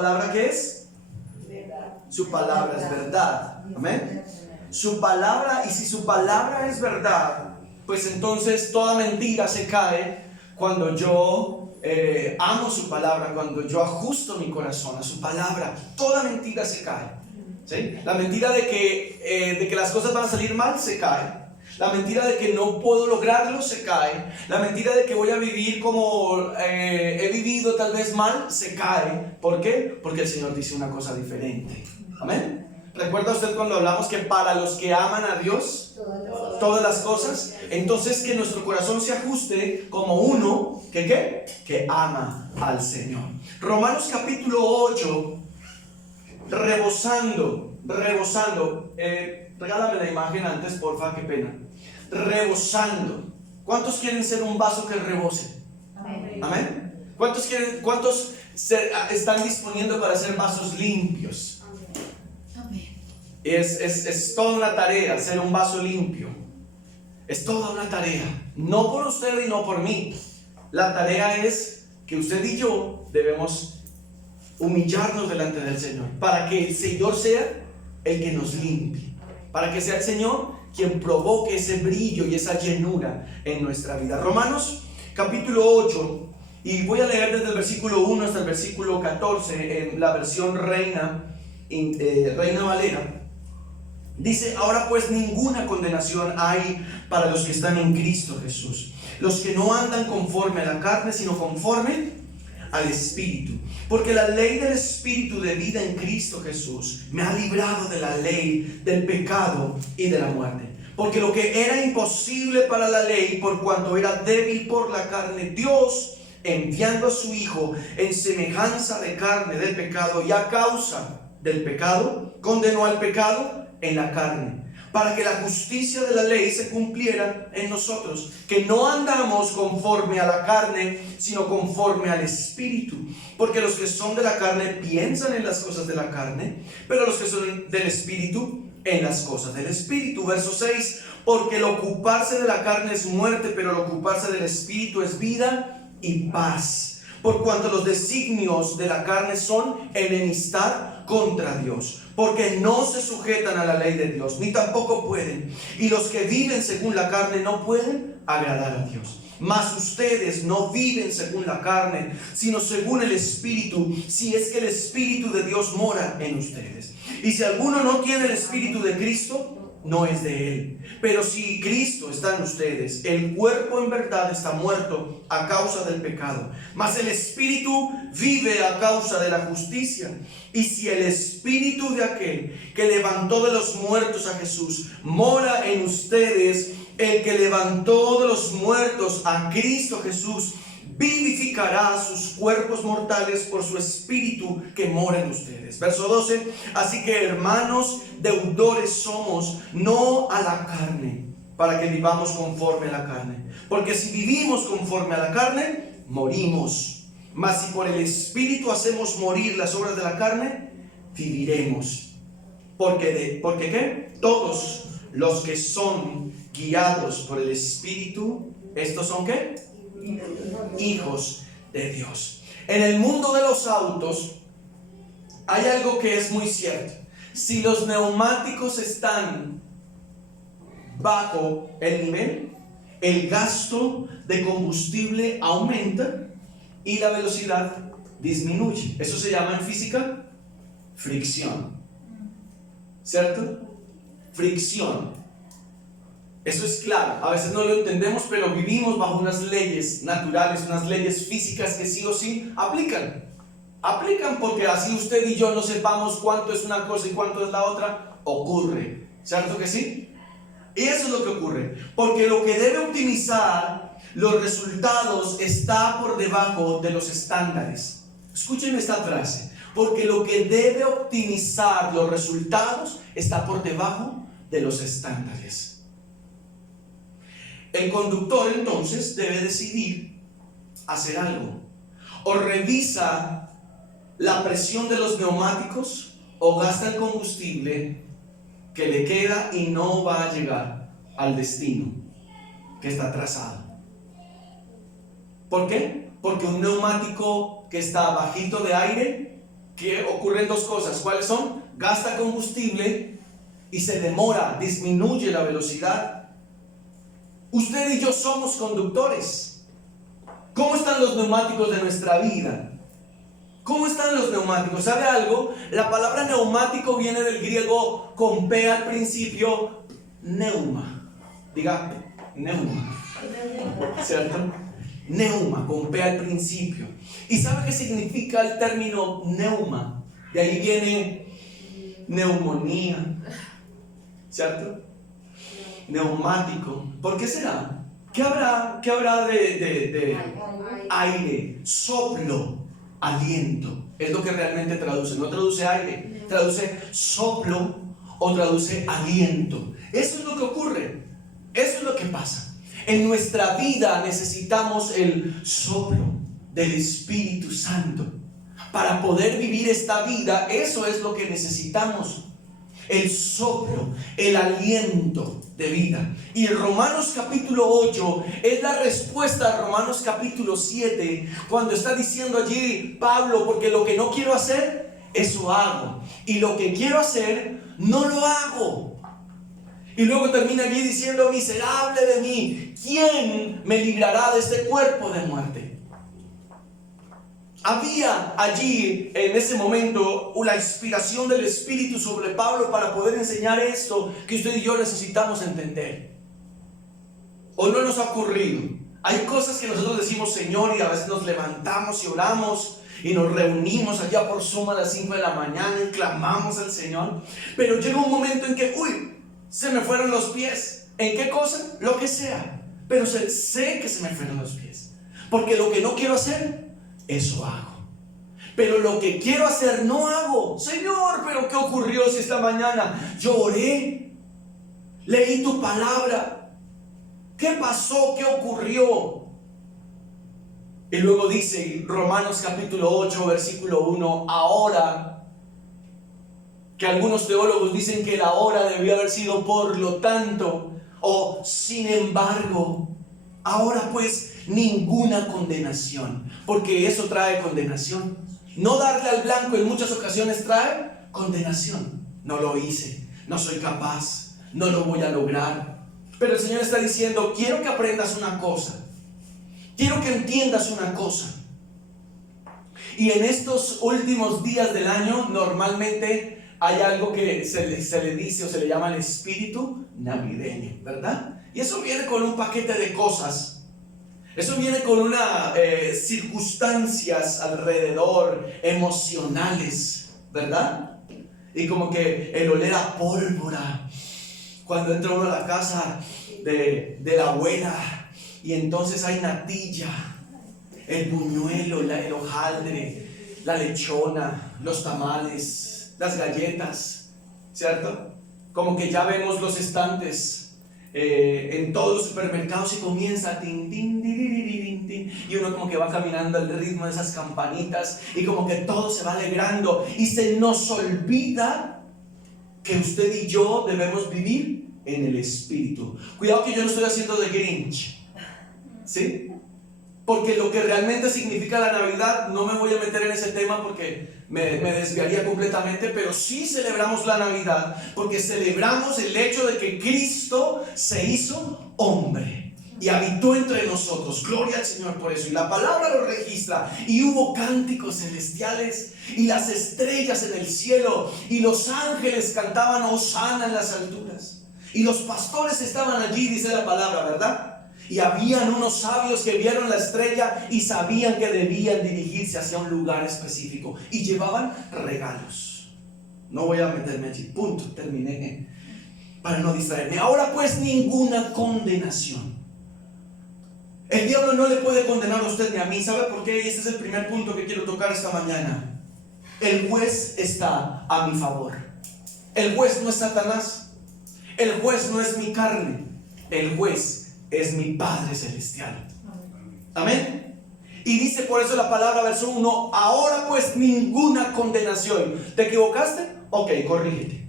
palabra, ¿qué es? Verdad. Su palabra es verdad. Amén. Su palabra, y si su palabra es verdad, pues entonces toda mentira se cae cuando yo amo su palabra, cuando yo ajusto mi corazón a su palabra. Toda mentira se cae, ¿sí? La mentira de que las cosas van a salir mal se cae. La mentira de que no puedo lograrlo se cae. La mentira de que voy a vivir como he vivido tal vez mal se cae. ¿Por qué? Porque el Señor dice una cosa diferente. Amén. ¿Recuerda usted cuando hablamos que para los que aman a Dios, todas las cosas? Entonces que nuestro corazón se ajuste como uno que ama al Señor. Romanos capítulo 8, rebosando. Regálame la imagen antes, porfa, qué pena. Rebosando. ¿Cuántos quieren ser un vaso que rebose? Amén. Amén. ¿Cuántos están disponiendo para ser vasos limpios? Es toda una tarea ser un vaso limpio. Es toda una tarea. No por usted y no por mí. La tarea es que usted y yo debemos humillarnos delante del Señor, para que el Señor sea el que nos limpie, para que sea el Señor quien provoque ese brillo y esa llenura en nuestra vida. Romanos capítulo 8, y voy a leer desde el versículo 1 hasta el versículo 14 en la versión Reina Valera. Dice: ahora pues ninguna condenación hay para los que están en Cristo Jesús, los que no andan conforme a la carne, sino conforme al Espíritu. Porque la ley del Espíritu de vida en Cristo Jesús me ha librado de la ley del pecado y de la muerte. Porque lo que era imposible para la ley, por cuanto era débil por la carne, Dios, enviando a su Hijo en semejanza de carne del pecado, y a causa del pecado, condenó al pecado en la carne, para que la justicia de la ley se cumpliera en nosotros, que no andamos conforme a la carne, sino conforme al Espíritu. Porque los que son de la carne piensan en las cosas de la carne, pero los que son del Espíritu en las cosas del Espíritu. Verso 6: porque el ocuparse de la carne es muerte, pero el ocuparse del Espíritu es vida y paz. Por cuanto los designios de la carne son enemistad contra Dios, porque no se sujetan a la ley de Dios, ni tampoco pueden. Y los que viven según la carne no pueden agradar a Dios. Mas ustedes no viven según la carne, sino según el Espíritu, si es que el Espíritu de Dios mora en ustedes. Y si alguno no tiene el Espíritu de Cristo, no es de él. Pero si Cristo está en ustedes, el cuerpo en verdad está muerto a causa del pecado, mas el Espíritu vive a causa de la justicia. Y si el Espíritu de aquel que levantó de los muertos a Jesús mora en ustedes, el que levantó de los muertos a Cristo Jesús vivificará sus cuerpos mortales por su Espíritu que mora en ustedes. Verso 12: así que, hermanos, deudores somos, no a la carne, para que vivamos conforme a la carne. Porque si vivimos conforme a la carne, morimos. Mas si por el Espíritu hacemos morir las obras de la carne, viviremos. Porque ¿qué? Todos los que son guiados por el Espíritu, ¿estos son qué? Hijos de Dios. En el mundo de los autos hay algo que es muy cierto. Si los neumáticos están bajo el nivel, el gasto de combustible aumenta y la velocidad disminuye. Eso se llama en física fricción. ¿Cierto? Fricción. Eso es claro. A veces no lo entendemos, pero vivimos bajo unas leyes naturales, unas leyes físicas que sí o sí aplican. Aplican porque así usted y yo no sepamos cuánto es una cosa y cuánto es la otra, ocurre. ¿Cierto que sí? Y eso es lo que ocurre. Porque lo que debe optimizar los resultados está por debajo de los estándares. Escúchenme esta frase. Porque lo que debe optimizar los resultados está por debajo de los estándares. El conductor entonces debe decidir hacer algo. O revisa la presión de los neumáticos, o gasta el combustible que le queda y no va a llegar al destino que está trazado. ¿Por qué? Porque un neumático que está bajito de aire que ocurren dos cosas. ¿Cuáles son? Gasta combustible y se demora, disminuye la velocidad. Usted y yo somos conductores. ¿Cómo están los neumáticos de nuestra vida? ¿Cómo están los neumáticos? ¿Sabe algo? La palabra neumático viene del griego con P al principio, neuma. Diga, neuma. ¿Cierto? Neuma, con P al principio. ¿Y sabe qué significa el término neuma? De ahí viene neumonía. ¿Cierto? Neumático. ¿Por qué será? ¿Qué habrá de aire? Soplo, aliento. Es lo que realmente traduce. No traduce aire, traduce soplo o traduce aliento. Eso es lo que ocurre. Eso es lo que pasa. En nuestra vida necesitamos el soplo del Espíritu Santo. Para poder vivir esta vida, eso es lo que necesitamos. El soplo, el aliento de vida. Y Romanos capítulo 8 es la respuesta a Romanos capítulo 7, cuando está diciendo allí Pablo, porque lo que no quiero hacer, eso hago. Y lo que quiero hacer, no lo hago. Y luego termina allí diciendo, miserable de mí, ¿quién me librará de este cuerpo de muerte? Había allí en ese momento la inspiración del Espíritu sobre Pablo para poder enseñar esto que usted y yo necesitamos entender. ¿O no nos ha ocurrido? Hay cosas que nosotros decimos Señor y a veces nos levantamos y oramos y nos reunimos allá por Zoom a las 5 de la mañana y clamamos al Señor, pero llega un momento en que se me fueron los pies. ¿En qué cosa? Lo que sea. Pero sé que se me fueron los pies, porque lo que no quiero hacer, eso hago. Pero lo que quiero hacer no hago. Señor, pero ¿qué ocurrió si esta mañana yo oré? Leí tu palabra. ¿Qué pasó? ¿Qué ocurrió? Y luego dice Romanos capítulo 8 versículo 1, ahora, que algunos teólogos dicen que la hora debió haber sido por lo tanto, o sin embargo, ahora pues ninguna condenación, porque eso trae condenación. No darle al blanco en muchas ocasiones trae condenación. No lo hice, no soy capaz, no lo voy a lograr. Pero el Señor está diciendo, quiero que aprendas una cosa, quiero que entiendas una cosa. Y en estos últimos días del año normalmente hay algo que se le dice o se le llama el espíritu navideño, ¿verdad? Y eso viene con un paquete de cosas. Eso viene con unas circunstancias alrededor, emocionales, ¿verdad? Y como que el oler a pólvora, cuando entra uno a la casa de la abuela, y entonces hay natilla, el buñuelo, el hojaldre, la lechona, los tamales, las galletas, ¿cierto? Como que ya vemos los estantes en todos los supermercados y comienza tin, tin, tin, tin, y uno como que va caminando al ritmo de esas campanitas y como que todo se va alegrando y se nos olvida que usted y yo debemos vivir en el Espíritu. Cuidado que yo no estoy haciendo de Grinch, ¿sí? Porque lo que realmente significa la Navidad, no me voy a meter en ese tema porque me desviaría completamente, pero sí celebramos la Navidad porque celebramos el hecho de que Cristo se hizo hombre y habitó entre nosotros. Gloria al Señor por eso. Y la palabra lo registra. Y hubo cánticos celestiales y las estrellas en el cielo y los ángeles cantaban Hosana en las alturas. Y los pastores estaban allí, dice la palabra, ¿verdad? Y habían unos sabios que vieron la estrella y sabían que debían dirigirse hacia un lugar específico y llevaban regalos. No voy a meterme allí, punto, terminé para no distraerme. Ahora pues ninguna condenación. El diablo no le puede condenar a usted ni a mí. ¿Sabe por qué? Y este es el primer punto que quiero tocar esta mañana. El juez está a mi favor. El juez no es Satanás. El juez no es mi carne. El juez es mi Padre Celestial. Amén. Y dice por eso la palabra, verso 1, ahora pues ninguna condenación. ¿Te equivocaste? Ok, corrígete.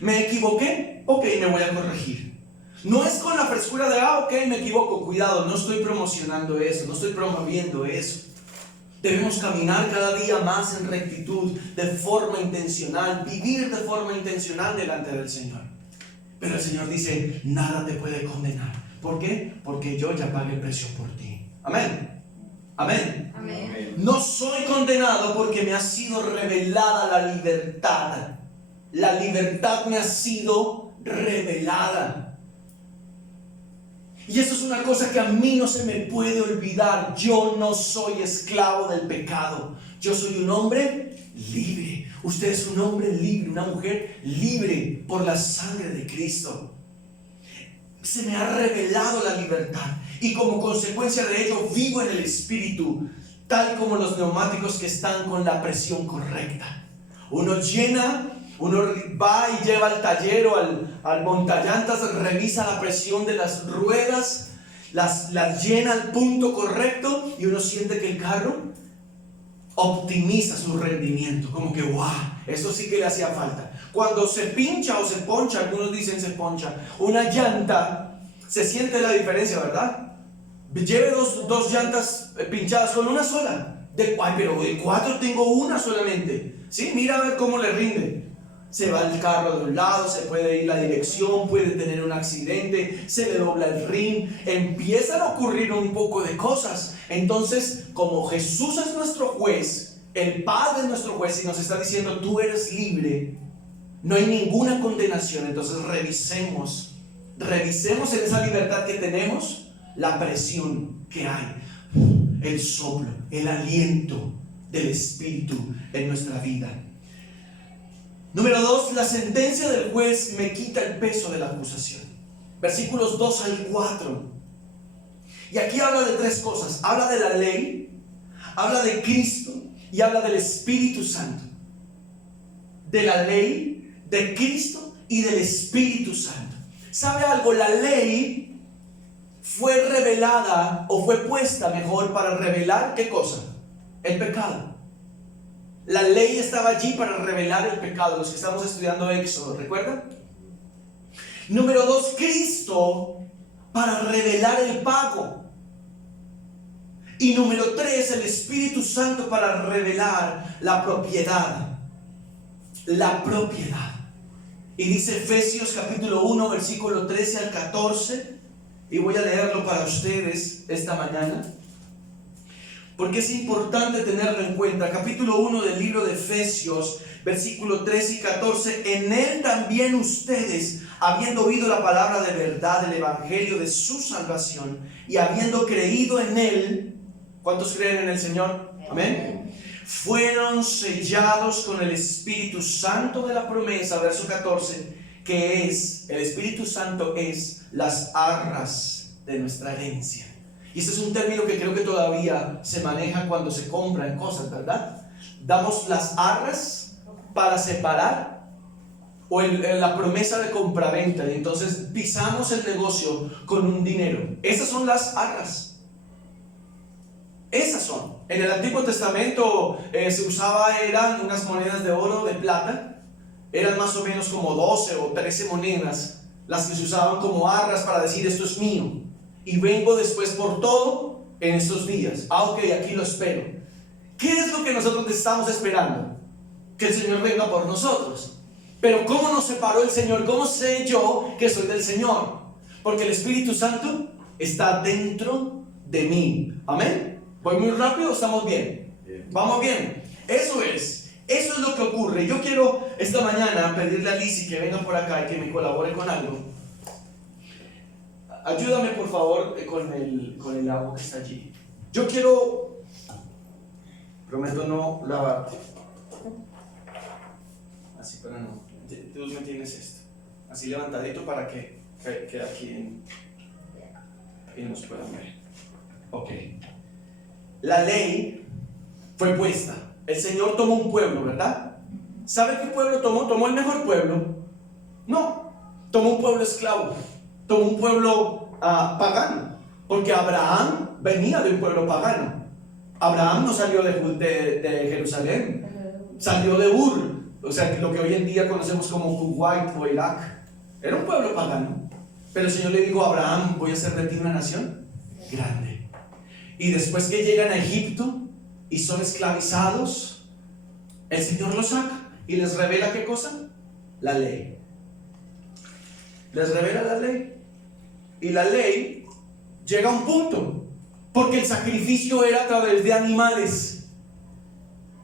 ¿Me equivoqué? Ok, me voy a corregir. No es con la frescura de, ok, me equivoco. Cuidado, no estoy promocionando eso, no estoy promoviendo eso. Debemos caminar cada día más en rectitud, de forma intencional, vivir de forma intencional delante del Señor. Pero el Señor dice, nada te puede condenar. ¿Por qué? Porque yo ya pagué el precio por ti. Amén. Amén. Amén. No soy condenado porque me ha sido revelada la libertad. La libertad me ha sido revelada. Y eso es una cosa que a mí no se me puede olvidar. Yo no soy esclavo del pecado. Yo soy un hombre libre. Usted es un hombre libre, una mujer libre por la sangre de Cristo. Se me ha revelado la libertad. Y como consecuencia de ello vivo en el Espíritu, tal como los neumáticos que están con la presión correcta. Uno llena, uno va y lleva al taller o al montallantas, revisa la presión de las ruedas, las llena al punto correcto y uno siente que el carro optimiza su rendimiento, como que wow, eso sí que le hacía falta. Cuando se pincha o se poncha, algunos dicen se poncha, una llanta, se siente la diferencia, ¿verdad? Lleve dos llantas pinchadas con una sola. Pero de 4 tengo una solamente. ¿Sí? Mira a ver cómo le rinde. Se va el carro de un lado, se puede ir la dirección, puede tener un accidente, se le dobla el rin, empiezan a ocurrir un poco de cosas. Entonces, como Jesús es nuestro juez, el Padre es nuestro juez y nos está diciendo, tú eres libre, no hay ninguna condenación. Entonces revisemos en esa libertad que tenemos, la presión que hay, el soplo, el aliento del Espíritu en nuestra vida. Número 2, la sentencia del juez me quita el peso de la acusación. Versículos 2 al 4. Y aquí habla de 3 cosas. Habla de la ley, habla de Cristo y habla del Espíritu Santo. De la ley, de Cristo y del Espíritu Santo. ¿Sabe algo? La ley fue revelada o fue puesta mejor para revelar ¿qué cosa? El pecado. La ley estaba allí para revelar el pecado. Los que estamos estudiando Éxodo, ¿recuerdan? Número 2, Cristo para revelar el pago. Y número 3, el Espíritu Santo para revelar la propiedad. La propiedad. Y dice Efesios capítulo 1, versículo 13 al 14. Y voy a leerlo para ustedes esta mañana, porque es importante tenerlo en cuenta. Capítulo 1 del libro de Efesios, versículo 13 y 14. En él también ustedes, habiendo oído la palabra de verdad, del evangelio de su salvación, y habiendo creído en él, ¿cuántos creen en el Señor? Amén. Fueron sellados con el Espíritu Santo de la promesa, verso 14, que es, el Espíritu Santo es las arras de nuestra herencia. Y ese es un término que creo que todavía se maneja cuando se compran cosas, ¿verdad? Damos las arras para separar o la promesa de compraventa, y entonces pisamos el negocio con un dinero. Esas son las arras. Esas son. En el Antiguo Testamento se usaba, eran unas monedas de oro, de plata. Eran más o menos como 12 o 13 monedas las que se usaban como arras para decir esto es mío y vengo después por todo en estos días. Ok, aquí lo espero. ¿Qué es lo que nosotros estamos esperando? Que el Señor venga por nosotros. Pero ¿cómo nos separó el Señor? ¿Cómo sé yo que soy del Señor? Porque el Espíritu Santo está dentro de mí. Amén. ¿Voy muy rápido o estamos bien? Vamos bien. Eso es lo que ocurre. Yo quiero esta mañana pedirle a Lizzy que venga por acá y que me colabore con algo. Ayúdame por favor con el agua que está allí. Yo quiero, prometo no lavarte. Así, pero no. Tú me tienes esto. Así levantadito para que aquí nos puedan ver. Ok. La ley fue puesta. El Señor tomó un pueblo, ¿verdad? ¿Sabe qué pueblo tomó? ¿Tomó el mejor pueblo? No. Tomó un pueblo esclavo. Tomó un pueblo pagano. Porque Abraham venía de un pueblo pagano. Abraham no salió de Jerusalén. Salió de Ur. O sea, lo que hoy en día conocemos como Kuwait o Irak. Era un pueblo pagano. Pero el Señor le dijo a Abraham, voy a hacer de ti una nación grande. Y después que llegan a Egipto, y son esclavizados, el Señor los saca y les revela ¿qué cosa? La ley. Les revela la ley. Y la ley llega a un punto, porque el sacrificio era a través de animales.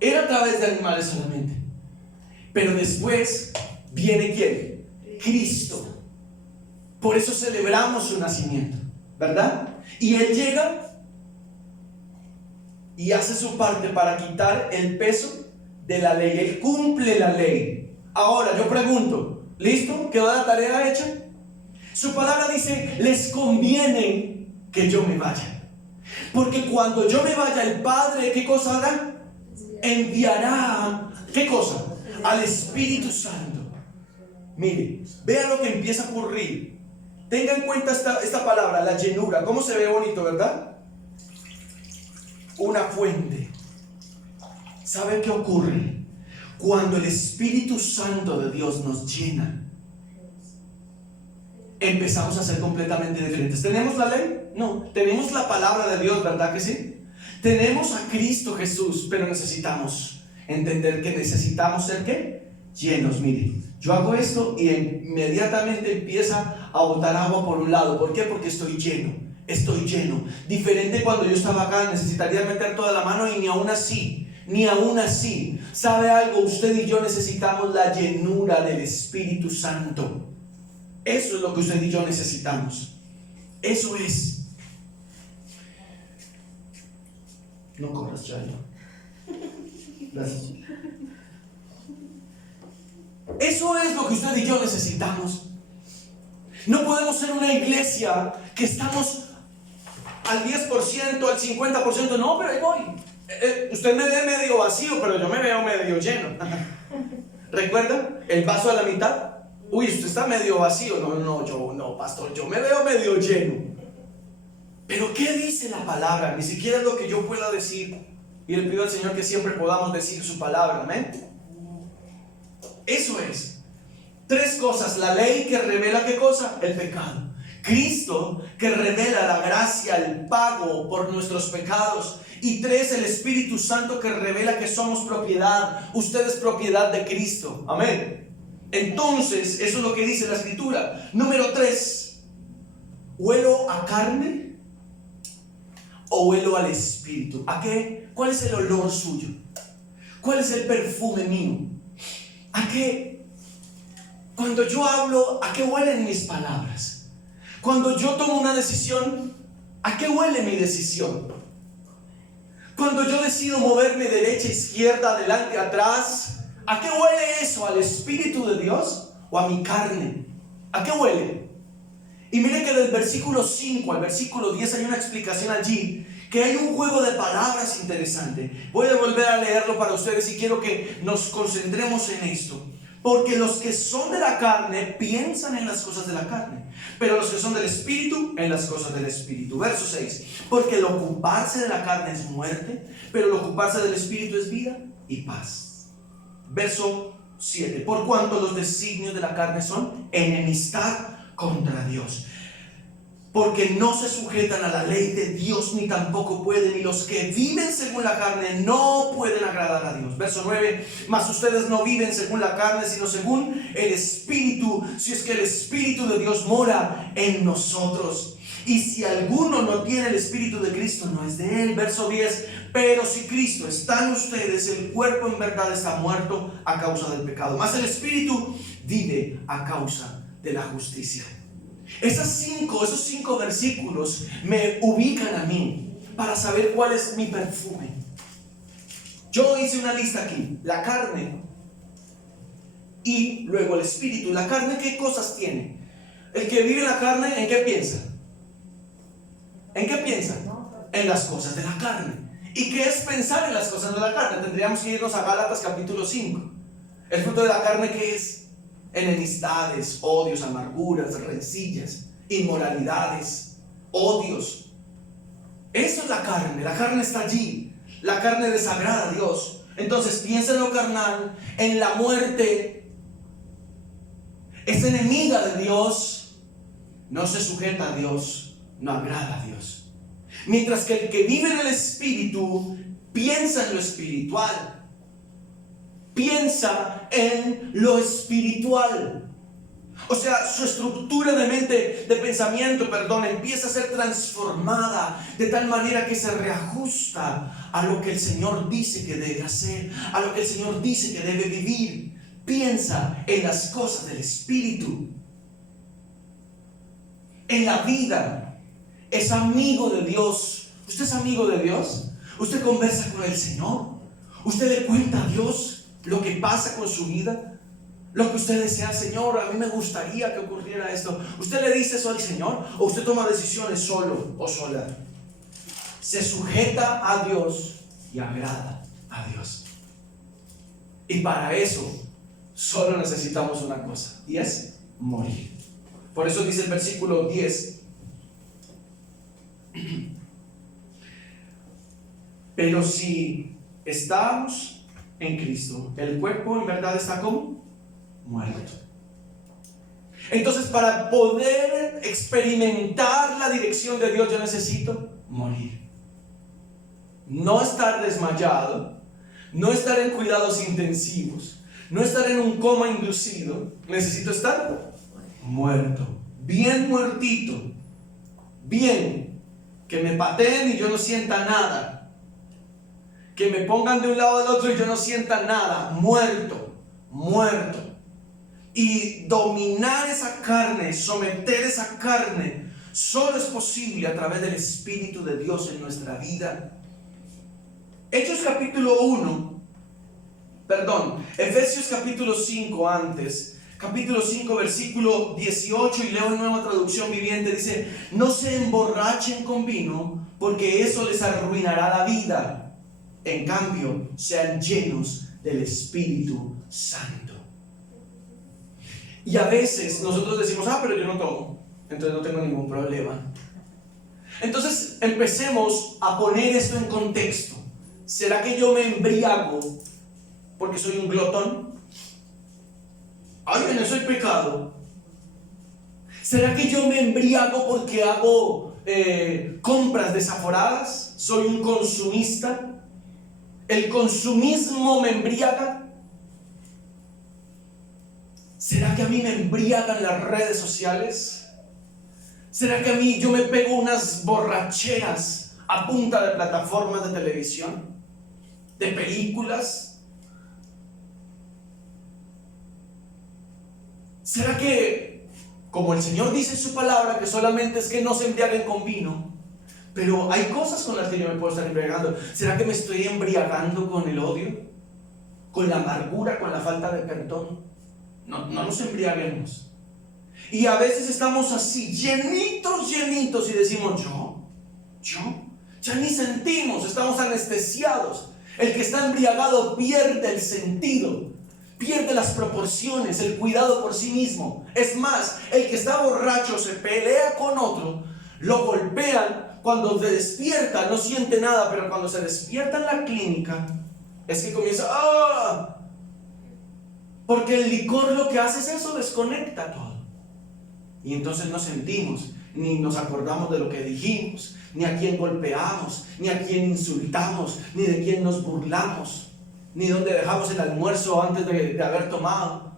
Era a través de animales solamente. Pero después viene ¿quién? Cristo. Por eso celebramos su nacimiento, ¿verdad? Y Él llega y hace su parte para quitar el peso de la ley. Él cumple la ley. Ahora yo pregunto, ¿listo? ¿Quedó la tarea hecha? Su palabra dice, les conviene que yo me vaya. Porque cuando yo me vaya, el Padre, ¿qué cosa hará? Enviará, ¿qué cosa? Al Espíritu Santo. Mire, vea lo que empieza a ocurrir. Tenga en cuenta esta palabra, la llenura. ¿Cómo se ve bonito, verdad? Una fuente. ¿Sabe qué ocurre? Cuando el Espíritu Santo de Dios nos llena, empezamos a ser completamente diferentes. ¿Tenemos la ley? No. Tenemos la palabra de Dios, ¿verdad que sí? Tenemos a Cristo Jesús, pero necesitamos entender que necesitamos ser ¿qué? Llenos. Mire, yo hago esto y inmediatamente empieza a botar agua por un lado. ¿Por qué? Porque estoy lleno. Estoy lleno. Diferente cuando yo estaba acá, necesitaría meter toda la mano y ni aún así. ¿Sabe algo? Usted y yo necesitamos la llenura del Espíritu Santo. Eso es lo que usted y yo necesitamos. Eso es. No corras, Chayo. Gracias. Eso es lo que usted y yo necesitamos. No podemos ser una iglesia que estamos al 10%, al 50%. No, pero ahí voy. Usted me ve medio vacío, pero yo me veo medio lleno. ¿Recuerda? El vaso a la mitad. Uy, usted está medio vacío. No, pastor, yo me veo medio lleno. Pero ¿qué dice la palabra? Ni siquiera es lo que yo pueda decir. Y le pido al Señor que siempre podamos decir su palabra. Amén. Eso es. 3 cosas. La ley que revela ¿qué cosa? El pecado. Cristo que revela la gracia, el pago por nuestros pecados. Y 3, el Espíritu Santo que revela que somos propiedad. Usted es propiedad de Cristo. Amén. Entonces, eso es lo que dice la Escritura. Número 3, ¿huelo a carne o huelo al Espíritu? ¿A qué? ¿Cuál es el olor suyo? ¿Cuál es el perfume mío? ¿A qué? Cuando yo hablo, ¿a qué huelen mis palabras? Cuando yo tomo una decisión, ¿a qué huele mi decisión? Cuando yo decido moverme derecha, izquierda, adelante, atrás, ¿a qué huele eso? ¿Al Espíritu de Dios o a mi carne? ¿A qué huele? Y mire que del versículo 5 al versículo 10 hay una explicación allí, que hay un juego de palabras interesante. Voy a volver a leerlo para ustedes y quiero que nos concentremos en esto. Porque los que son de la carne piensan en las cosas de la carne, pero los que son del Espíritu, en las cosas del Espíritu. Verso 6. Porque el ocuparse de la carne es muerte, pero el ocuparse del Espíritu es vida y paz. Verso 7. Por cuanto los designios de la carne son enemistad contra Dios, porque no se sujetan a la ley de Dios, ni tampoco pueden, y los que viven según la carne no pueden agradar a Dios. Verso 9. Mas ustedes no viven según la carne, sino según el Espíritu, si es que el Espíritu de Dios mora en nosotros. Y si alguno no tiene el Espíritu de Cristo, no es de él. Verso 10. Pero si Cristo está en ustedes, el cuerpo en verdad está muerto a causa del pecado, mas el Espíritu vive a causa de la justicia. Esos 5 versículos me ubican a mí para saber cuál es mi perfume. Yo hice una lista aquí: la carne y luego el Espíritu. ¿La carne qué cosas tiene? El que vive en la carne, ¿en qué piensa? ¿En qué piensa? En las cosas de la carne. ¿Y qué es pensar en las cosas de la carne? Tendríamos que irnos a Gálatas capítulo 5. El fruto de la carne, ¿qué es? Enemistades, odios, amarguras, rencillas, inmoralidades, odios. Eso es la carne. La carne está allí. La carne desagrada a Dios. Entonces piensa en lo carnal, en la muerte. Es enemiga de Dios, no se sujeta a Dios, no agrada a Dios. Mientras que el que vive en el Espíritu piensa en lo espiritual. Piensa en lo espiritual. O sea, su estructura de mente, de pensamiento, empieza a ser transformada de tal manera que se reajusta a lo que el Señor dice que debe hacer, a lo que el Señor dice que debe vivir. Piensa en las cosas del Espíritu. En la vida, es amigo de Dios. ¿Usted es amigo de Dios? ¿Usted conversa con el Señor? ¿Usted le cuenta a Dios lo que pasa con su vida? Lo que usted desea, Señor, a mí me gustaría que ocurriera esto. ¿Usted le dice eso al Señor o usted toma decisiones solo o sola? Se sujeta a Dios y agrada a Dios. Y para eso solo necesitamos una cosa, y es morir. Por eso dice el versículo 10: pero si estamos en Cristo, el cuerpo en verdad está como muerto. Entonces, para poder experimentar la dirección de Dios, yo necesito morir. No estar desmayado, no estar en cuidados intensivos, no estar en un coma inducido. Necesito estar muerto, bien muertito, bien, que me pateen y yo no sienta nada, que me pongan de un lado al otro y yo no sienta nada, muerto. Y dominar esa carne, someter esa carne, solo es posible a través del Espíritu de Dios en nuestra vida. Efesios capítulo 5 antes, capítulo 5 versículo 18, y leo en Nueva Traducción Viviente, dice: no se emborrachen con vino, porque eso les arruinará la vida. En cambio, sean llenos del Espíritu Santo. Y a veces nosotros decimos: pero yo no tomo, entonces no tengo ningún problema. Entonces empecemos a poner esto en contexto. ¿Será que yo me embriago porque soy un glotón? En eso hay pecado. ¿Será que yo me embriago porque hago compras desaforadas? ¿Soy un consumista? ¿El consumismo me embriaga? ¿Será que a mí me embriagan las redes sociales? ¿Será que a mí yo me pego unas borracheras a punta de plataformas de televisión, de películas? ¿Será que, como el Señor dice en su palabra, que solamente es que no se embriaguen con vino, pero hay cosas con las que yo me puedo estar embriagando? ¿Será que me estoy embriagando con el odio, con la amargura, con la falta de perdón? No nos embriaguemos. Y a veces estamos así, llenitos, y decimos: yo, ya ni sentimos, estamos anestesiados. El que está embriagado pierde el sentido, pierde las proporciones, el cuidado por sí mismo. Es más, el que está borracho se pelea con otro, lo golpean, cuando se despierta no siente nada, pero cuando se despierta en la clínica es que comienza porque el licor lo que hace es eso, desconecta todo. Y entonces no sentimos, ni nos acordamos de lo que dijimos, ni a quién golpeamos, ni a quién insultamos, ni de quién nos burlamos, ni dónde dejamos el almuerzo antes de haber tomado.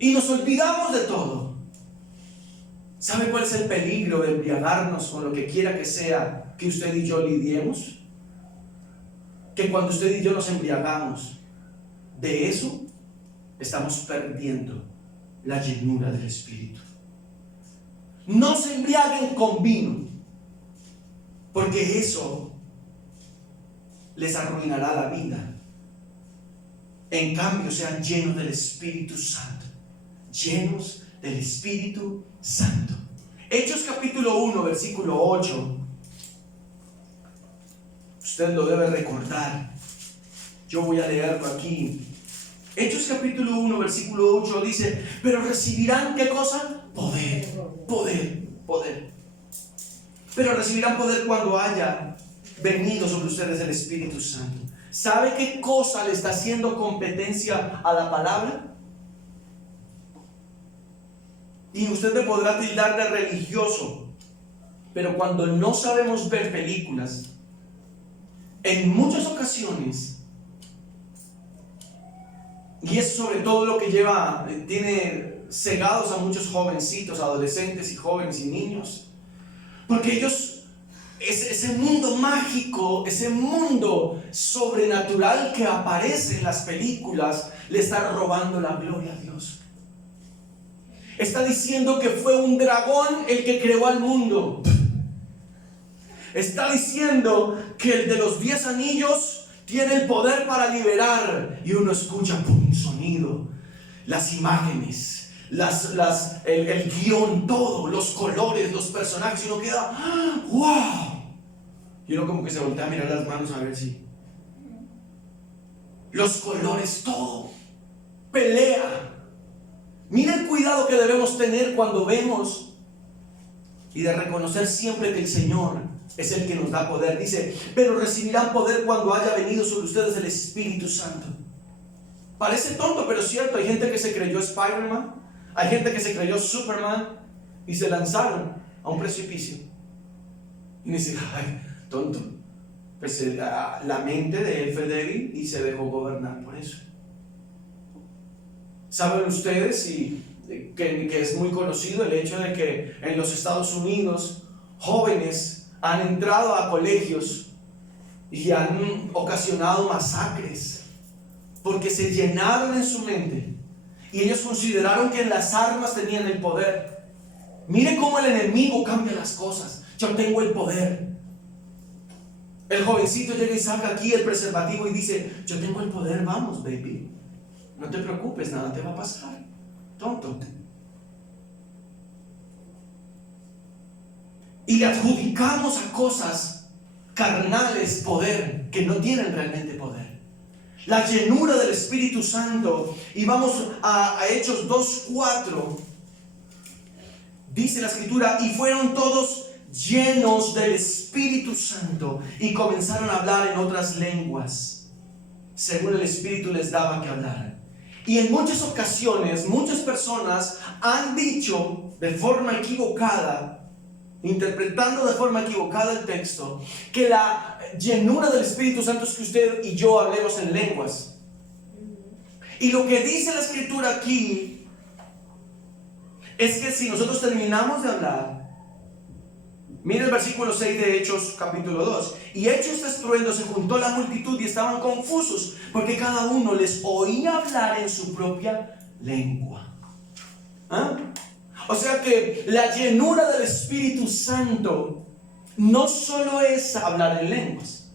Y nos olvidamos de todo. ¿Sabe cuál es el peligro de embriagarnos con lo que quiera que sea que usted y yo lidiemos? Que cuando usted y yo nos embriagamos de eso, estamos perdiendo la llenura del Espíritu. No se embriaguen con vino, porque eso les arruinará la vida. En cambio, sean llenos del Espíritu Santo. Llenos del Espíritu Santo. Hechos capítulo 1 versículo 8. Usted lo debe recordar. Yo voy a leerlo aquí. Hechos capítulo 1 versículo 8 dice: pero recibirán, ¿qué cosa? Poder. Pero recibirán poder cuando haya venido sobre ustedes el Espíritu Santo. ¿Sabe qué cosa le está haciendo competencia a la palabra? Y usted me podrá tildar de religioso, Pero cuando no sabemos ver películas, en muchas ocasiones, y es sobre todo lo que tiene cegados a muchos jovencitos, adolescentes y jóvenes y niños, porque ellos, ese mundo mágico, ese mundo sobrenatural que aparece en las películas, le está robando la gloria a Dios. Está diciendo que fue un dragón el que creó al mundo. Está diciendo que el de los 10 anillos tiene el poder para liberar. Y uno escucha un sonido, las imágenes, el guión, todo, los colores, los personajes. Y uno queda, ¡wow! Y uno como que se voltea a mirar las manos a ver si... Los colores, todo. Pelea. Mira el cuidado que debemos tener cuando vemos y de reconocer siempre que el Señor es el que nos da poder. Dice, pero recibirán poder cuando haya venido sobre ustedes el Espíritu Santo. Parece tonto, pero es cierto. Hay gente que se creyó Spider-Man, hay gente que se creyó Superman y se lanzaron a un precipicio. Y dice, ay, tonto. Pues la mente de él fue débil y se dejó gobernar por eso. ¿Saben ustedes que es muy conocido el hecho de que en los Estados Unidos jóvenes han entrado a colegios y han ocasionado masacres porque se llenaron en su mente y ellos consideraron que las armas tenían el poder? Miren cómo el enemigo cambia las cosas. Yo tengo el poder. El jovencito llega y saca aquí el preservativo y dice, yo tengo el poder, vamos, baby. No te preocupes, nada te va a pasar. Tonto. Y le adjudicamos a cosas carnales poder que no tienen realmente poder. La llenura del Espíritu Santo. Y vamos a Hechos 2:4. Dice la Escritura, y fueron todos llenos del Espíritu Santo y comenzaron a hablar en otras lenguas, según el Espíritu les daba que hablaran. Y en muchas ocasiones, muchas personas han dicho de forma equivocada, interpretando de forma equivocada el texto, que la llenura del Espíritu Santo es que usted y yo hablemos en lenguas. Y lo que dice la Escritura aquí es que si nosotros terminamos de hablar, mira el versículo 6 de Hechos capítulo 2. Y hecho este estruendo, se juntó la multitud y estaban confusos, porque cada uno les oía hablar en su propia lengua. O sea que la llenura del Espíritu Santo no solo es hablar en lenguas.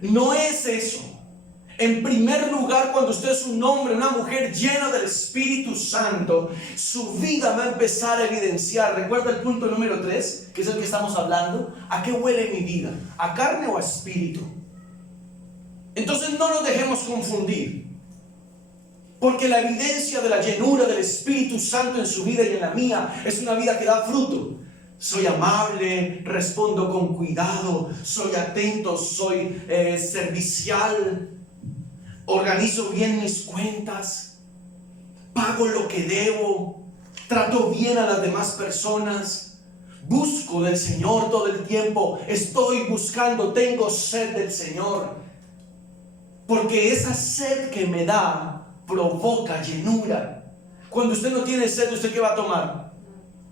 No es eso. En primer lugar, cuando usted es un hombre, una mujer llena del Espíritu Santo, su vida va a empezar a evidenciar. ¿Recuerda el punto número 3? Que es el que estamos hablando. ¿A qué huele mi vida? ¿A carne o a espíritu? Entonces no nos dejemos confundir. Porque la evidencia de la llenura del Espíritu Santo en su vida y en la mía es una vida que da fruto. Soy amable, respondo con cuidado, soy atento, soy servicial. Organizo bien mis cuentas, pago lo que debo, trato bien a las demás personas, busco del Señor todo el tiempo, estoy buscando, tengo sed del Señor, porque esa sed que me da provoca llenura. Cuando usted no tiene sed, ¿usted qué va a tomar?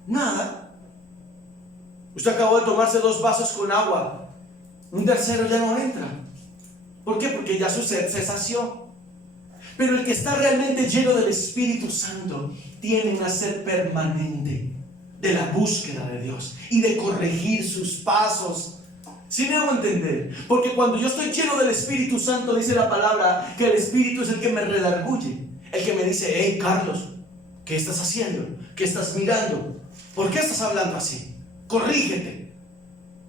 Nada. Usted acabó de tomarse 2 vasos con agua, un tercero ya no entra. ¿Por qué? Porque ya su sed se sació. Pero el que está realmente lleno del Espíritu Santo tiene una sed permanente de la búsqueda de Dios y de corregir sus pasos. ¿Sí me hago entender? Porque cuando yo estoy lleno del Espíritu Santo, dice la palabra que el Espíritu es el que me redarguye, el que me dice, hey Carlos, ¿qué estás haciendo? ¿Qué estás mirando? ¿Por qué estás hablando así? Corrígete.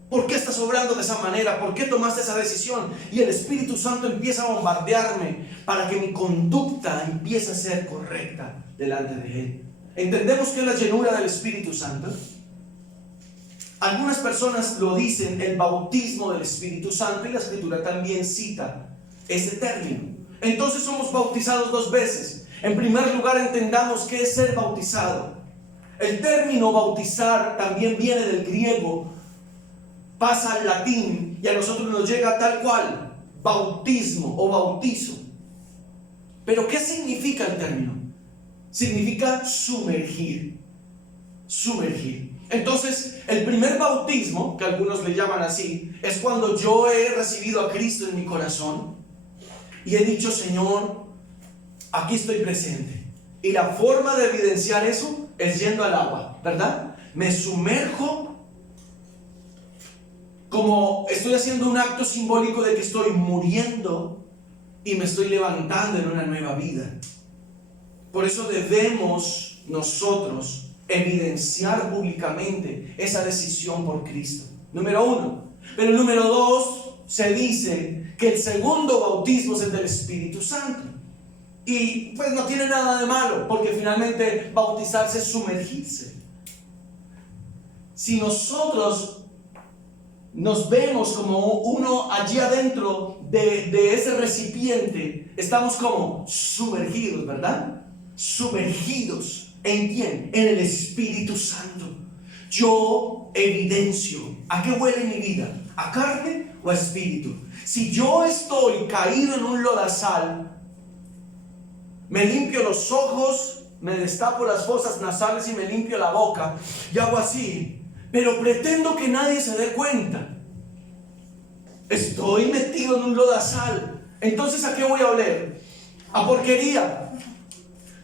¿Por qué estás obrando de esa manera? ¿Por qué tomaste esa decisión? Y el Espíritu Santo empieza a bombardearme para que mi conducta empiece a ser correcta delante de Él. ¿Entendemos qué es la llenura del Espíritu Santo? Algunas personas lo dicen el bautismo del Espíritu Santo, y la Escritura también cita ese término. Entonces somos bautizados 2 veces. En primer lugar, entendamos qué es ser bautizado. El término bautizar también viene del griego, pasa al latín y a nosotros nos llega tal cual, bautismo o bautizo. Pero ¿qué significa el término? Significa sumergir, sumergir. Entonces, el primer bautismo, que algunos le llaman así, es cuando yo he recibido a Cristo en mi corazón y he dicho, Señor, aquí estoy presente. Y la forma de evidenciar eso es yendo al agua, ¿verdad? Me sumerjo, como estoy haciendo un acto simbólico de que estoy muriendo y me estoy levantando en una nueva vida. Por eso debemos nosotros evidenciar públicamente esa decisión por Cristo. Número 1. Pero número 2, se dice que el segundo bautismo es el del Espíritu Santo. Y pues no tiene nada de malo, porque finalmente bautizarse es sumergirse. Si nosotros nos vemos como uno allí adentro de ese recipiente, estamos como sumergidos, ¿verdad? Sumergidos. ¿En quién? En el Espíritu Santo. Yo evidencio. ¿A qué huele mi vida? ¿A carne o a espíritu? Si yo estoy caído en un lodazal, me limpio los ojos, me destapo las fosas nasales y me limpio la boca y hago así, pero pretendo que nadie se dé cuenta. Estoy metido en un lodazal. Entonces, ¿a qué voy a oler? A porquería.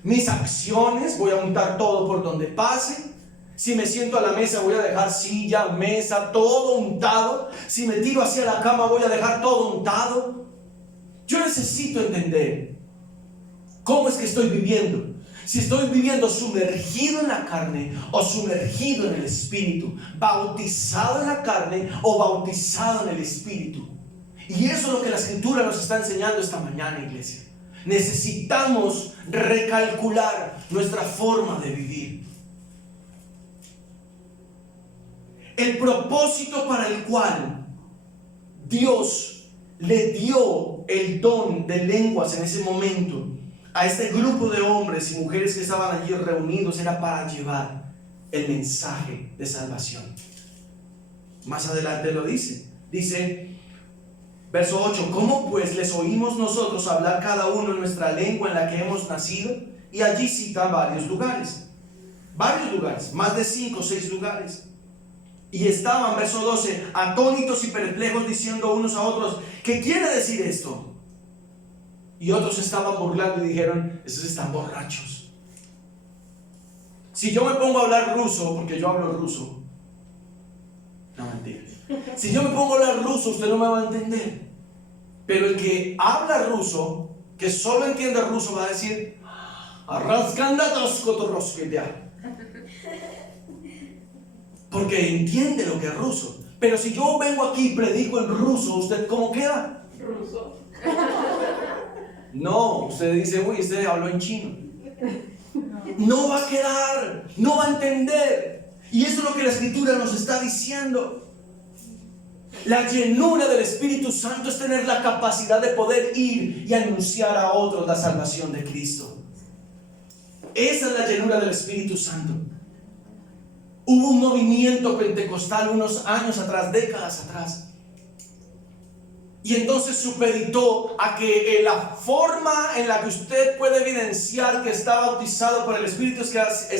Mis acciones, voy a untar todo por donde pase. Si me siento a la mesa, voy a dejar silla, mesa, todo untado. Si me tiro hacia la cama, voy a dejar todo untado. Yo necesito entender cómo es que estoy viviendo. Si estoy viviendo sumergido en la carne o sumergido en el Espíritu, bautizado en la carne o bautizado en el Espíritu. Y eso es lo que la Escritura nos está enseñando esta mañana, iglesia. Necesitamos recalcular nuestra forma de vivir. El propósito para el cual Dios le dio el don de lenguas en ese momento a este grupo de hombres y mujeres que estaban allí reunidos era para llevar el mensaje de salvación. Más adelante lo dice. Dice, verso 8, ¿cómo pues les oímos nosotros hablar cada uno en nuestra lengua en la que hemos nacido? Y allí cita varios lugares, más de 5 o 6 lugares. Y estaban, verso 12, atónitos y perplejos diciendo unos a otros, ¿qué quiere decir esto? Y otros estaban burlando y dijeron, esos están borrachos. Si yo me pongo a hablar ruso, porque yo hablo ruso, no, mentira. Si yo me pongo a hablar ruso, usted no me va a entender. Pero el que habla ruso, que solo entiende ruso, va a decir, porque entiende lo que es ruso. Pero si yo vengo aquí y predico en ruso, ¿usted cómo queda? Ruso. No, usted dice, uy, este habló en chino. No va a quedar, no va a entender. Y eso es lo que la Escritura nos está diciendo. La llenura del Espíritu Santo es tener la capacidad de poder ir y anunciar a otros la salvación de Cristo. Esa es la llenura del Espíritu Santo. Hubo un movimiento pentecostal unos años atrás, décadas atrás. Y entonces supeditó a que la forma en la que usted puede evidenciar que está bautizado por el Espíritu es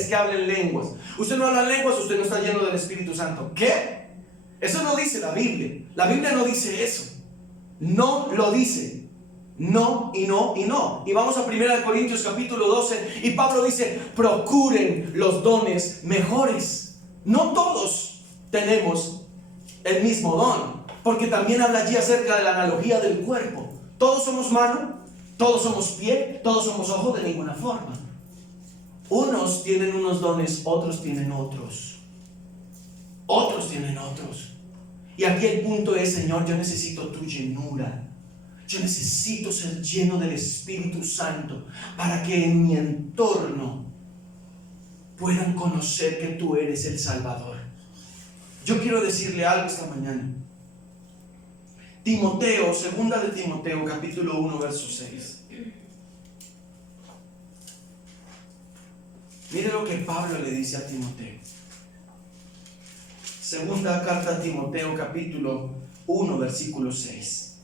que hable en lenguas. Usted no habla en lenguas, usted no está lleno del Espíritu Santo. ¿Qué? Eso no dice la Biblia. La Biblia no dice eso. No lo dice. No y no y no. Y vamos a 1 Corintios capítulo 12 y Pablo dice, procuren los dones mejores. No todos tenemos el mismo don, porque también habla allí acerca de la analogía del cuerpo. Todos somos mano, todos somos pie, todos somos ojo, de ninguna forma. Unos tienen unos dones, otros tienen otros. Otros tienen otros. Y aquí el punto es, Señor, yo necesito tu llenura. Yo necesito ser lleno del Espíritu Santo para que en mi entorno puedan conocer que tú eres el Salvador. Yo quiero decirle algo esta mañana. Timoteo, segunda de Timoteo, capítulo 1, verso 6. Mire lo que Pablo le dice a Timoteo. Segunda carta a Timoteo, capítulo 1, versículo 6.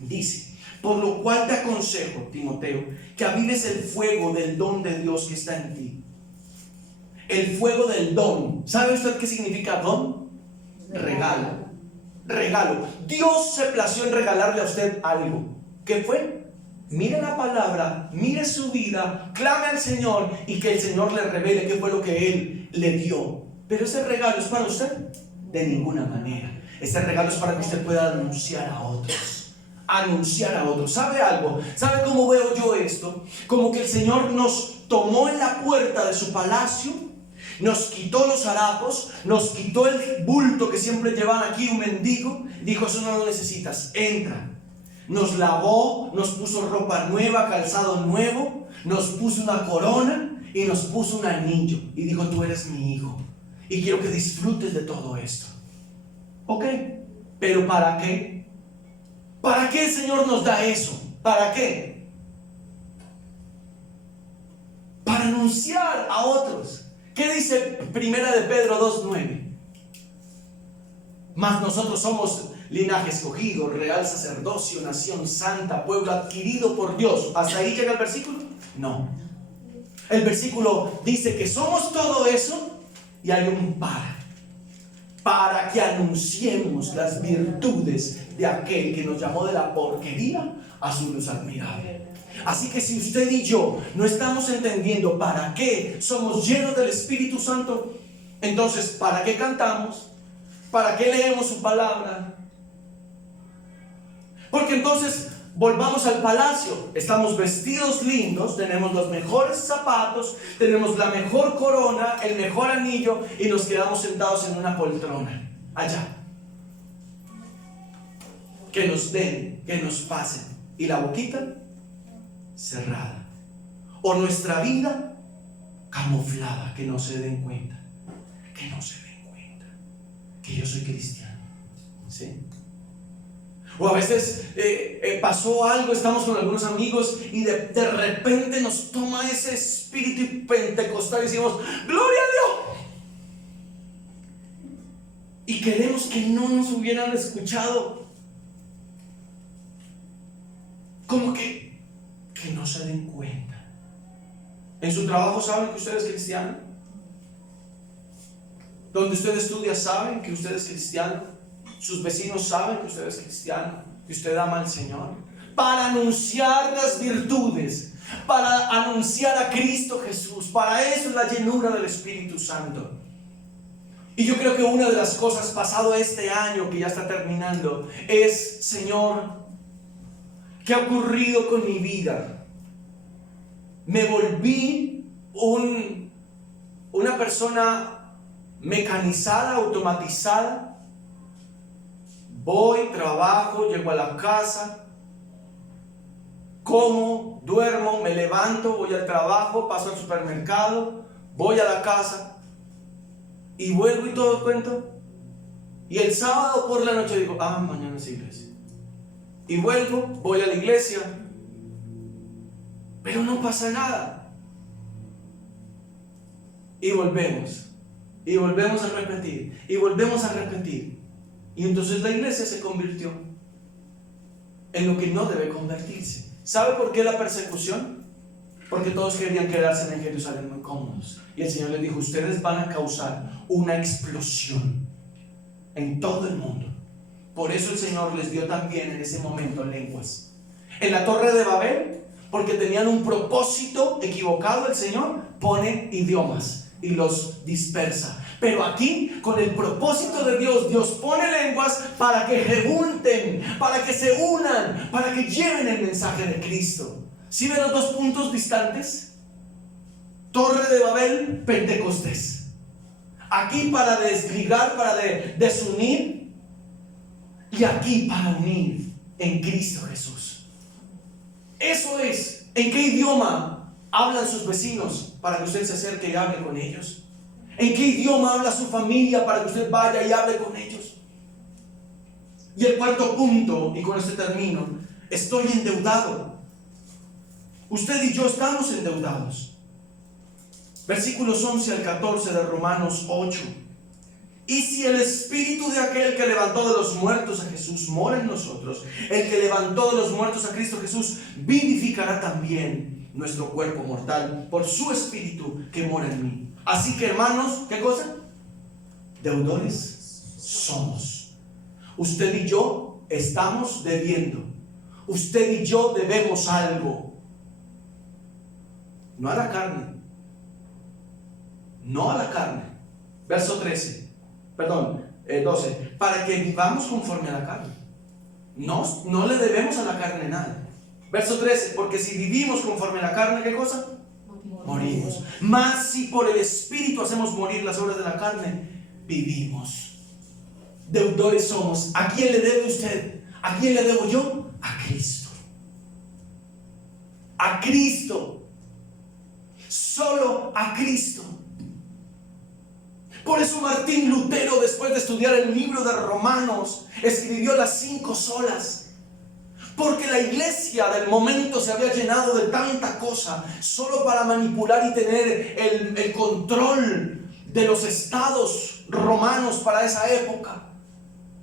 Dice: por lo cual te aconsejo, Timoteo, que avives el fuego del don de Dios que está en ti. El fuego del don. ¿Sabe usted qué significa don? Regalo. Regalo. Dios se plació en regalarle a usted algo. ¿Qué fue? Mire la palabra, mire su vida, clame al Señor y que el Señor le revele qué fue lo que Él le dio. Pero ese regalo es para usted. De ninguna manera. Ese regalo es para que usted pueda anunciar a otros. Anunciar a otros. ¿Sabe algo? ¿Sabe cómo veo yo esto? Como que el Señor nos tomó en la puerta de su palacio, nos quitó los harapos, nos quitó el bulto que siempre llevan aquí un mendigo. Dijo: eso no lo necesitas, entra. Nos lavó, nos puso ropa nueva, calzado nuevo, nos puso una corona y nos puso un anillo. Y dijo: tú eres mi hijo y quiero que disfrutes de todo esto. Ok, pero ¿para qué? ¿Para qué el Señor nos da eso? ¿Para qué? Para anunciar a otros. ¿Qué dice Primera de Pedro 2:9? Mas nosotros somos linaje escogido, real sacerdocio, nación santa, pueblo adquirido por Dios. ¿Hasta ahí llega el versículo? No. El versículo dice que somos todo eso y hay un para que anunciemos las virtudes de aquel que nos llamó de la porquería a su luz admirable. Así que si usted y yo no estamos entendiendo para qué somos llenos del Espíritu Santo, entonces ¿para qué cantamos? ¿Para qué leemos su palabra? Porque entonces volvamos al palacio, estamos vestidos lindos, tenemos los mejores zapatos, tenemos la mejor corona, el mejor anillo y nos quedamos sentados en una poltrona allá. Que nos den, que nos pasen, y la boquita cerrada, o nuestra vida camuflada, que no se den cuenta, que no se den cuenta que yo soy cristiano, ¿sí? O a veces pasó algo, estamos con algunos amigos y de repente nos toma ese espíritu pentecostal y decimos: ¡gloria a Dios! Y queremos que no nos hubieran escuchado. Como que no se den cuenta. En su trabajo saben que usted es cristiano. Donde usted estudia saben que usted es cristiano. Sus vecinos saben que usted es cristiano, que usted ama al Señor. Para anunciar las virtudes, para anunciar a Cristo Jesús. Para eso es la llenura del Espíritu Santo. Y yo creo que una de las cosas pasado este año que ya está terminando es: Señor, ¿qué ha ocurrido con mi vida? Me volví una persona mecanizada, automatizada. Voy, trabajo, llego a la casa, como, duermo, me levanto, voy al trabajo, paso al supermercado, voy a la casa y vuelvo y todo cuento. Y el sábado por la noche digo: mañana es iglesia. Y vuelvo, voy a la iglesia, pero no pasa nada. Y volvemos a repetir, y volvemos a repetir. Y entonces la iglesia se convirtió en lo que no debe convertirse. ¿Sabe por qué la persecución? Porque todos querían quedarse en Jerusalén muy cómodos. Y el Señor les dijo: ustedes van a causar una explosión en todo el mundo. Por eso el Señor les dio también en ese momento lenguas. En la Torre de Babel, porque tenían un propósito equivocado, el Señor pone idiomas y los dispersa. Pero aquí, con el propósito de Dios, Dios pone lenguas para que se junten, para que se unan, para que lleven el mensaje de Cristo. ¿Sí ven los dos puntos distantes? Torre de Babel, Pentecostés. Aquí para desligar, para desunir, y aquí para unir en Cristo Jesús. Eso es. ¿En qué idioma hablan sus vecinos para que usted se acerque y hable con ellos? ¿En qué idioma habla su familia para que usted vaya y hable con ellos? Y el cuarto punto, y con este termino: estoy endeudado. Usted y yo estamos endeudados. Versículos 11 al 14 de Romanos 8. Y si el espíritu de aquel que levantó de los muertos a Jesús mora en nosotros, el que levantó de los muertos a Cristo Jesús vivificará también nuestro cuerpo mortal por su espíritu que mora en mí. Así que, hermanos, ¿qué cosa? Deudores somos. Usted y yo estamos debiendo. Usted y yo debemos algo. No a la carne. No a la carne. Verso 12. Para que vivamos conforme a la carne. No le debemos a la carne nada. Verso 13. Porque si vivimos conforme a la carne, ¿qué cosa? Morimos. Mas si por el Espíritu hacemos morir las obras de la carne, vivimos. Deudores somos. ¿A quién le debe usted? ¿A quién le debo yo? A Cristo. A Cristo. Solo a Cristo. Por eso Martín Lutero, después de estudiar el libro de Romanos, escribió las 5 solas. Porque la iglesia del momento se había llenado de tanta cosa, solo para manipular y tener el control de los estados romanos para esa época.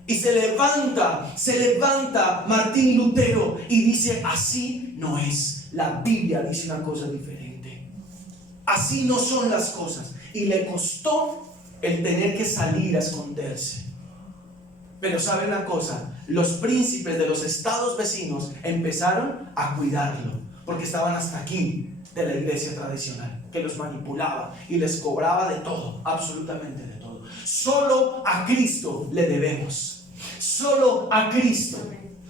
Y se levanta Martín Lutero y dice: así no es. La Biblia dice una cosa diferente. Así no son las cosas. Y le costó el tener que salir a esconderse. Pero ¿sabe una cosa? Los príncipes de los estados vecinos empezaron a cuidarlo, porque estaban hasta aquí de la iglesia tradicional, que los manipulaba y les cobraba de todo, absolutamente de todo. Solo a Cristo le debemos. Solo a Cristo.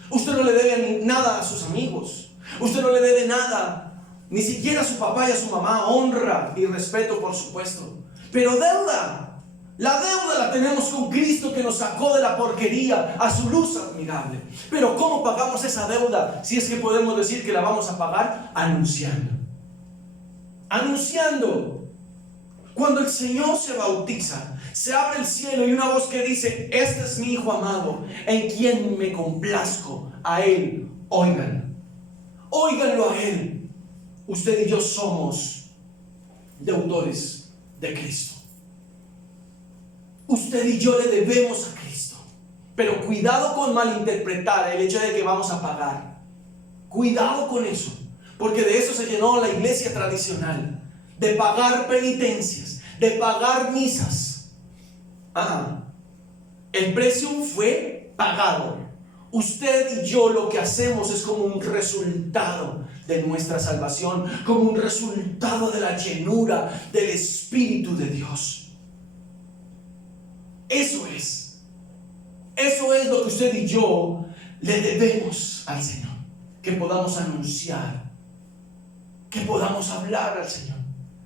Usted no le debe nada a sus amigos. Usted no le debe nada, ni siquiera a su papá y a su mamá. Honra y respeto, por supuesto. Pero deuda. La deuda la tenemos con Cristo, que nos sacó de la porquería a su luz admirable. Pero ¿cómo pagamos esa deuda? Si es que podemos decir que la vamos a pagar anunciando. Anunciando. Cuando el Señor se bautiza, se abre el cielo y una voz que dice: este es mi Hijo amado, en quien me complazco. A Él, óiganlo. Óiganlo a Él. Usted y yo somos deudores de Cristo. Usted y yo le debemos a Cristo. Pero cuidado con malinterpretar el hecho de que vamos a pagar. Cuidado con eso. Porque de eso se llenó la iglesia tradicional. De pagar penitencias. De pagar misas. El precio fue pagado. Usted y yo lo que hacemos es como un resultado de nuestra salvación. Como un resultado de la llenura del Espíritu de Dios. Eso es lo que usted y yo le debemos al Señor. Que podamos anunciar, que podamos hablar al Señor,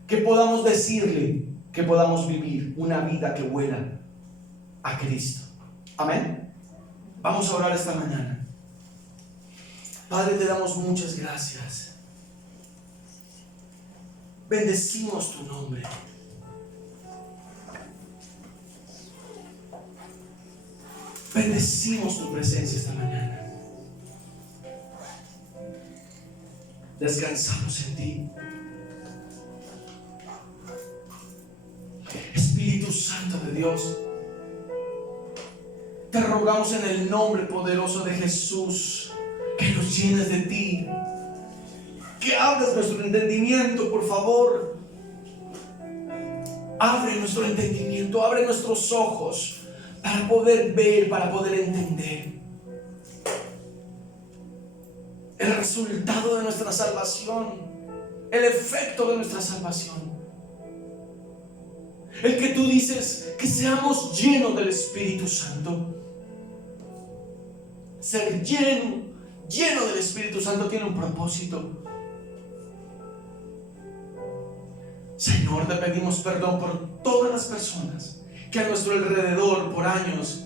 que podamos decirle, que podamos vivir una vida que huela a Cristo. Amén. Vamos a orar esta mañana. Padre, te damos muchas gracias. Bendecimos tu nombre. Bendecimos tu presencia esta mañana. Descansamos en ti. Espíritu Santo de Dios, te rogamos en el nombre poderoso de Jesús que nos llenes de ti, que abras nuestro entendimiento, por favor. Abre nuestro entendimiento, abre nuestros ojos para poder ver, para poder entender el resultado de nuestra salvación, el efecto de nuestra salvación. El que tú dices que seamos llenos del Espíritu Santo. Ser lleno del Espíritu Santo tiene un propósito. Señor, te pedimos perdón por todas las personas que a nuestro alrededor por años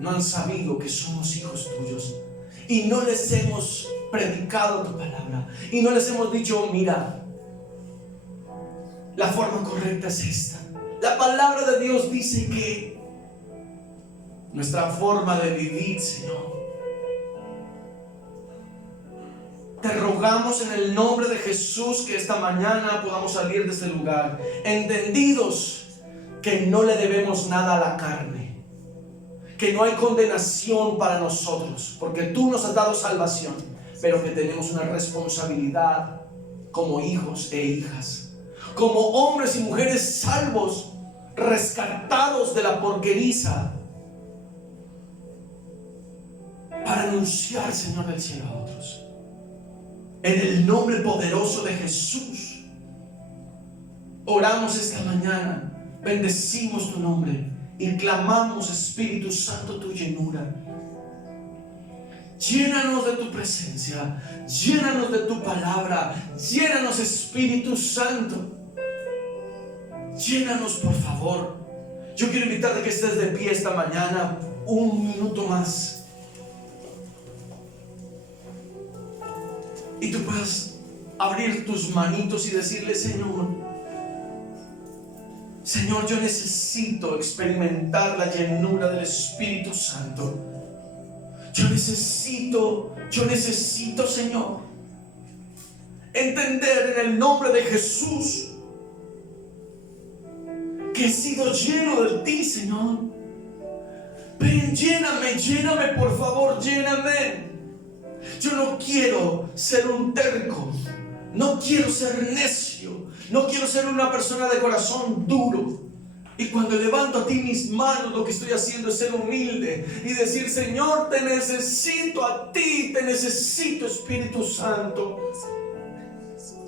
no han sabido que somos hijos tuyos y no les hemos predicado tu palabra y no les hemos dicho: mira, la forma correcta es esta. La palabra de Dios dice que nuestra forma de vivir, Señor, te rogamos rogamos en el nombre de Jesús que esta mañana podamos salir de este lugar entendidos que no le debemos nada a la carne, que no hay condenación para nosotros, porque tú nos has dado salvación, pero que tenemos una responsabilidad como hijos e hijas, como hombres y mujeres salvos, rescatados de la porqueriza, para anunciar, Señor del cielo, a otros. En el nombre poderoso de Jesús, oramos esta mañana, bendecimos tu nombre y clamamos, Espíritu Santo, tu llenura. Llénanos de tu presencia, llénanos de tu palabra, llénanos, Espíritu Santo. Llénanos, por favor. Yo quiero invitarte a que estés de pie esta mañana un minuto más y tú puedas abrir tus manitos y decirle: Señor, yo necesito experimentar la llenura del Espíritu Santo. Yo necesito, Señor, entender en el nombre de Jesús que he sido lleno de ti, Señor. Ven, lléname, por favor, lléname. Yo no quiero ser un terco, no quiero ser necio, no quiero ser una persona de corazón duro. Y cuando levanto a ti mis manos, lo que estoy haciendo es ser humilde y decir: Señor, te necesito a ti, te necesito, Espíritu Santo.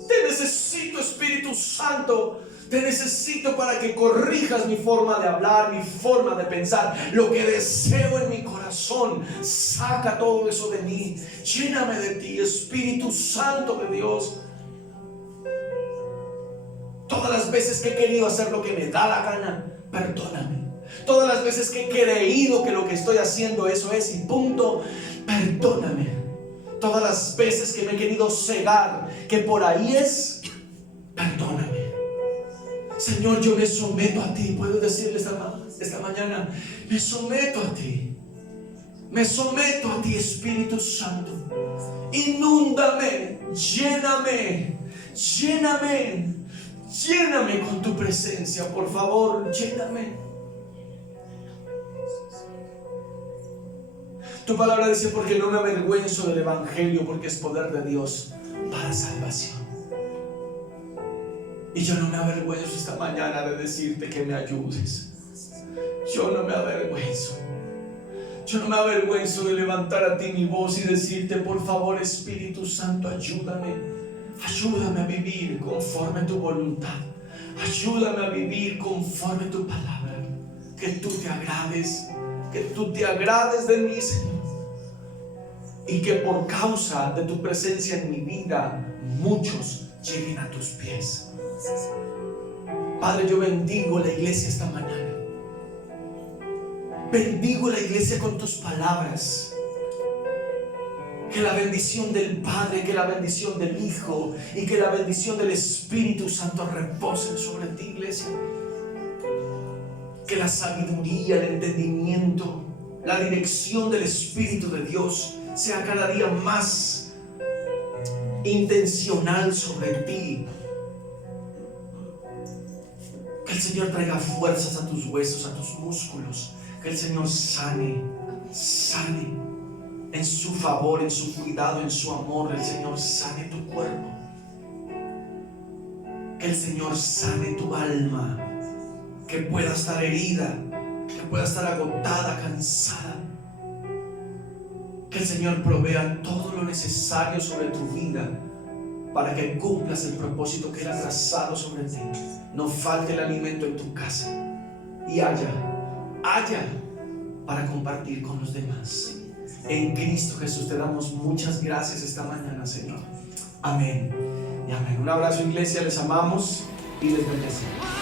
Te necesito, Espíritu Santo. Te necesito para que corrijas mi forma de hablar, mi forma de pensar, lo que deseo en mi corazón. Saca todo eso de mí. Lléname de ti, Espíritu Santo de Dios. Todas las veces que he querido hacer lo que me da la gana, perdóname. Todas las veces que he creído que lo que estoy haciendo eso es y punto, perdóname. Todas las veces que me he querido cegar que por ahí es, perdóname. Señor, yo me someto a ti. Puedo decirle esta mañana: me someto a ti. Me someto a ti, Espíritu Santo. Inúndame, lléname, lléname. Lléname con tu presencia, por favor, lléname. Tu palabra dice: porque no me avergüenzo del Evangelio, porque es poder de Dios para salvación. Y yo no me avergüenzo esta mañana de decirte que me ayudes. Yo no me avergüenzo. Yo no me avergüenzo de levantar a ti mi voz y decirte: por favor, Espíritu Santo, ayúdame. Ayúdame a vivir conforme a tu voluntad. Ayúdame a vivir conforme a tu palabra. Que tú te agrades. Que tú te agrades de mí, Señor. Y que por causa de tu presencia en mi vida, muchos lleguen a tus pies. Padre, yo bendigo la iglesia esta mañana. Bendigo la iglesia con tus palabras. Que la bendición del Padre, que la bendición del Hijo y que la bendición del Espíritu Santo reposen sobre ti, iglesia. Que la sabiduría, el entendimiento, la dirección del Espíritu de Dios sea cada día más intencional sobre ti. Que el Señor traiga fuerzas a tus huesos, a tus músculos. Que el Señor sane en su favor, en su cuidado, en su amor. El Señor sane tu cuerpo. Que el Señor sane tu alma, que pueda estar herida, que pueda estar agotada, cansada. Que el Señor provea todo lo necesario sobre tu vida para que cumplas el propósito que Él ha trazado sobre ti. No falte el alimento en tu casa y haya para compartir con los demás. En Cristo Jesús te damos muchas gracias esta mañana, Señor. Amén y amén. Un abrazo, iglesia, les amamos y les bendecimos.